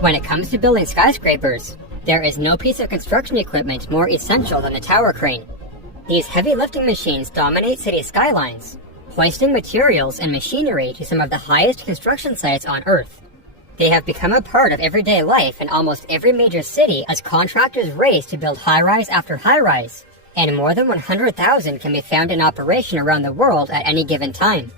When it comes to building skyscrapers, there is no piece of construction equipment more essential than the tower crane. These heavy lifting machines dominate city skylines, hoisting materials and machinery to some of the highest construction sites on Earth. They have become a part of everyday life in almost every major city as contractors race to build high-rise after high-rise, and more than 100,000 can be found in operation around the world at any given time.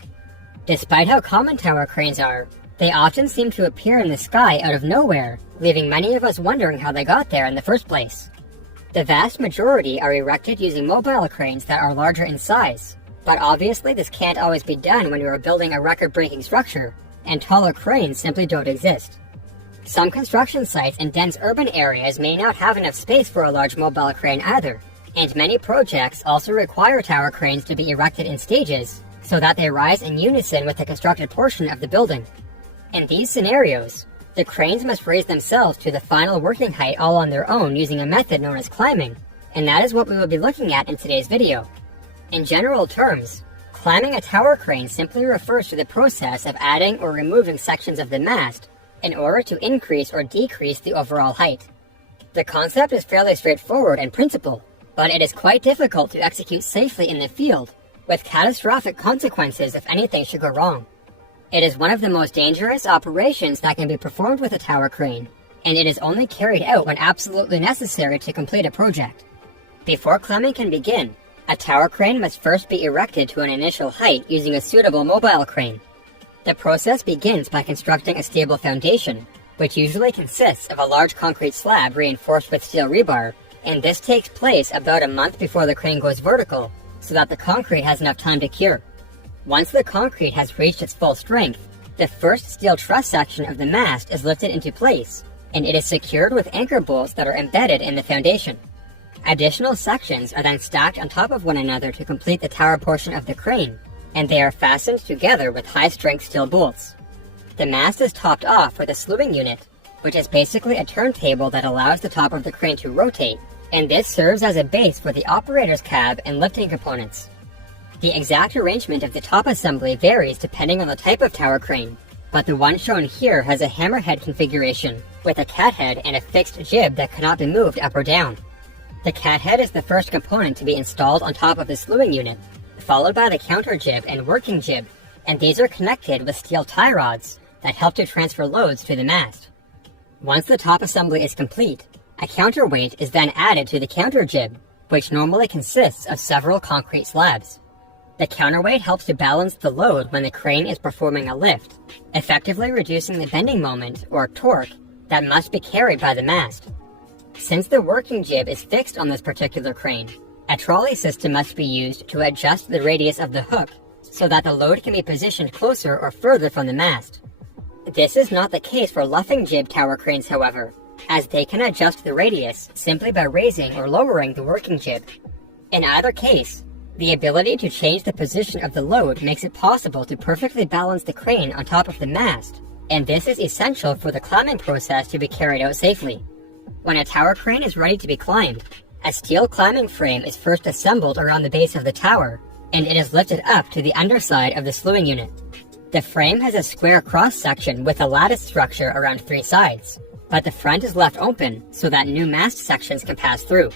Despite how common tower cranes are, they often seem to appear in the sky out of nowhere, leaving many of us wondering how they got there in the first place. The vast majority are erected using mobile cranes that are larger in size, but obviously this can't always be done when you are building a record-breaking structure, and taller cranes simply don't exist. Some construction sites in dense urban areas may not have enough space for a large mobile crane either, and many projects also require tower cranes to be erected in stages so that they rise in unison with the constructed portion of the building. In these scenarios, the cranes must raise themselves to the final working height all on their own using a method known as climbing, and that is what we will be looking at in today's video. In general terms, climbing a tower crane simply refers to the process of adding or removing sections of the mast in order to increase or decrease the overall height. The concept is fairly straightforward in principle, but it is quite difficult to execute safely in the field, with catastrophic consequences if anything should go wrong. It is one of the most dangerous operations that can be performed with a tower crane, and it is only carried out when absolutely necessary to complete a project. Before climbing can begin, a tower crane must first be erected to an initial height using a suitable mobile crane. The process begins by constructing a stable foundation, which usually consists of a large concrete slab reinforced with steel rebar, and this takes place about a month before the crane goes vertical, so that the concrete has enough time to cure. Once the concrete has reached its full strength, the first steel truss section of the mast is lifted into place, and it is secured with anchor bolts that are embedded in the foundation. Additional sections are then stacked on top of one another to complete the tower portion of the crane, and they are fastened together with high-strength steel bolts. The mast is topped off with a slewing unit, which is basically a turntable that allows the top of the crane to rotate, and this serves as a base for the operator's cab and lifting components. The exact arrangement of the top assembly varies depending on the type of tower crane, but the one shown here has a hammerhead configuration, with a cathead and a fixed jib that cannot be moved up or down. The cathead is the first component to be installed on top of the slewing unit, followed by the counter jib and working jib, and these are connected with steel tie rods that help to transfer loads to the mast. Once the top assembly is complete, a counterweight is then added to the counter jib, which normally consists of several concrete slabs. The counterweight helps to balance the load when the crane is performing a lift, effectively reducing the bending moment, or torque, that must be carried by the mast. Since the working jib is fixed on this particular crane, a trolley system must be used to adjust the radius of the hook so that the load can be positioned closer or further from the mast. This is not the case for luffing jib tower cranes, however, as they can adjust the radius simply by raising or lowering the working jib. In either case, the ability to change the position of the load makes it possible to perfectly balance the crane on top of the mast, and this is essential for the climbing process to be carried out safely. When a tower crane is ready to be climbed, a steel climbing frame is first assembled around the base of the tower, and it is lifted up to the underside of the slewing unit. The frame has a square cross-section with a lattice structure around 3 sides, but the front is left open so that new mast sections can pass through.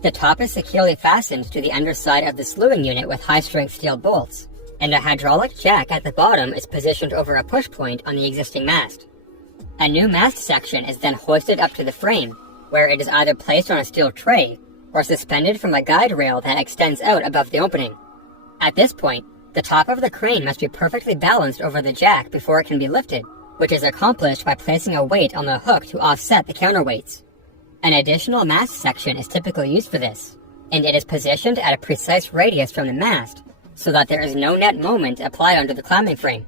The top is securely fastened to the underside of the slewing unit with high-strength steel bolts, and a hydraulic jack at the bottom is positioned over a push point on the existing mast. A new mast section is then hoisted up to the frame, where it is either placed on a steel tray or suspended from a guide rail that extends out above the opening. At this point, the top of the crane must be perfectly balanced over the jack before it can be lifted, which is accomplished by placing a weight on the hook to offset the counterweights. An additional mast section is typically used for this, and it is positioned at a precise radius from the mast so that there is no net moment applied onto the climbing frame.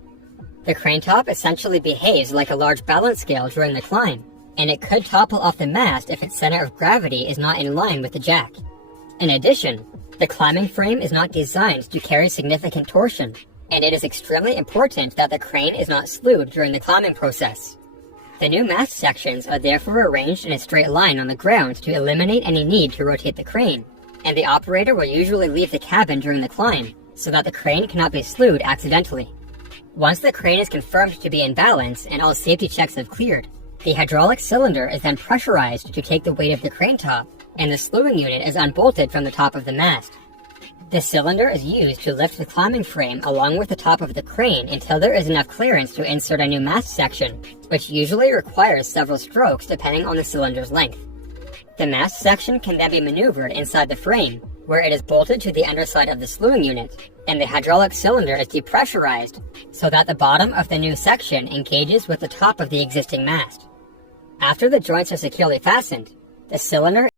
The crane top essentially behaves like a large balance scale during the climb, and it could topple off the mast if its center of gravity is not in line with the jack. In addition, the climbing frame is not designed to carry significant torsion, and it is extremely important that the crane is not slewed during the climbing process. The new mast sections are therefore arranged in a straight line on the ground to eliminate any need to rotate the crane, and the operator will usually leave the cabin during the climb so that the crane cannot be slewed accidentally. Once the crane is confirmed to be in balance and all safety checks have cleared, The hydraulic cylinder is then pressurized to take the weight of the crane top, and the slewing unit is unbolted from the top of the mast. The cylinder is used to lift the climbing frame along with the top of the crane until there is enough clearance to insert a new mast section, which usually requires several strokes depending on the cylinder's length. The mast section can then be maneuvered inside the frame, where it is bolted to the underside of the slewing unit, and the hydraulic cylinder is depressurized so that the bottom of the new section engages with the top of the existing mast. After the joints are securely fastened, the cylinder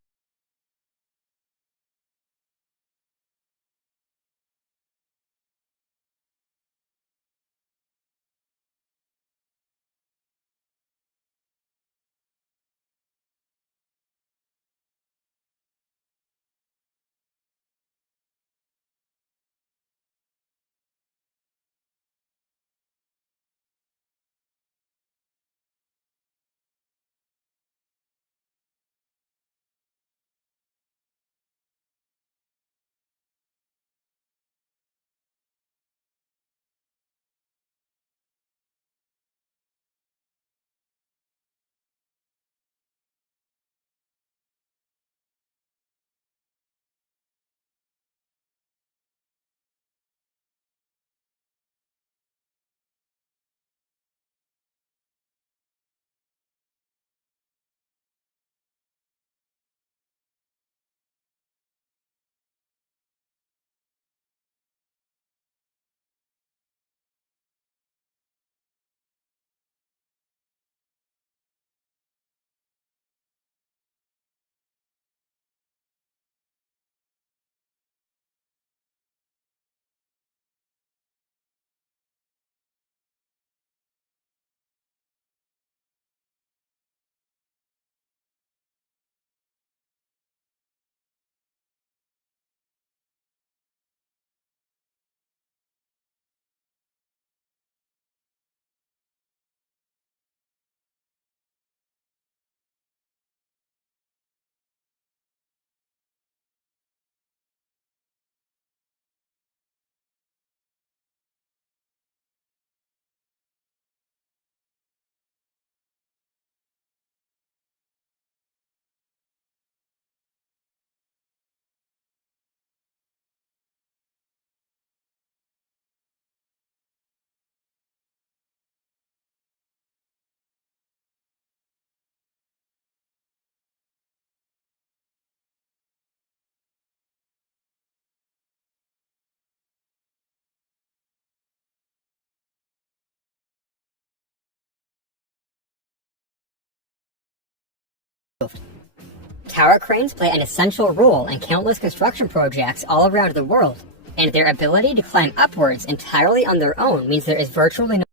Tower cranes play an essential role in countless construction projects all around the world, and their ability to climb upwards entirely on their own means there is virtually no